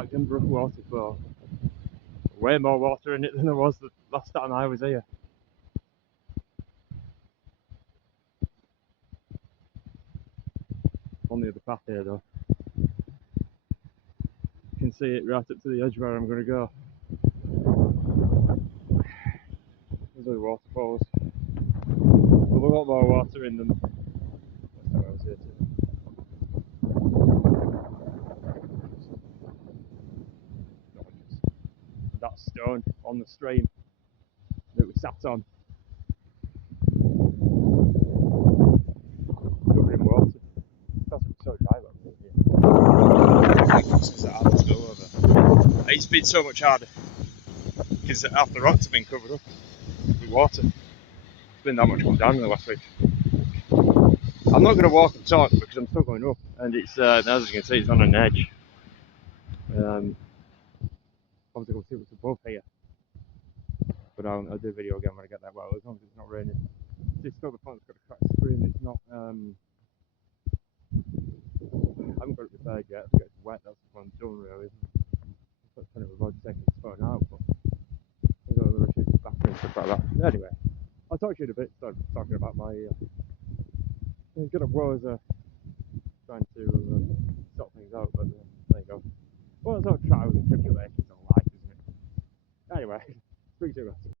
blackden brook waterfall. Way more water in it than there was the last time I was here. On the other path here though. You can see it right up to the edge where I'm going to go. Those are the waterfalls. There's a lot more water in them. Last time I was here too. That stone on the stream that we sat on. Covered in water. That's so dry over here. It's been so much harder because half the rocks have been covered up with water. It's been that much come down in the last week. I'm not going to walk and talk because I'm still going up, and it's as you can see, it's on an edge. Obviously, we'll see what's above here, but I'll do a video again when I get there. Well, as long as it's not raining. It's still the phone's got a cracked screen. It's not. I haven't got it repaired yet. If it gets wet, that's the phone's done really. I'm trying to avoid taking this phone out, but I've got other issues with battery and stuff like that. Anyway, I'll talk to you in a bit. Start talking about my good at woes trying to sort things out, but there you go. Well, it's all trials and tribulations of life, isn't it? Anyway, speak to you guys.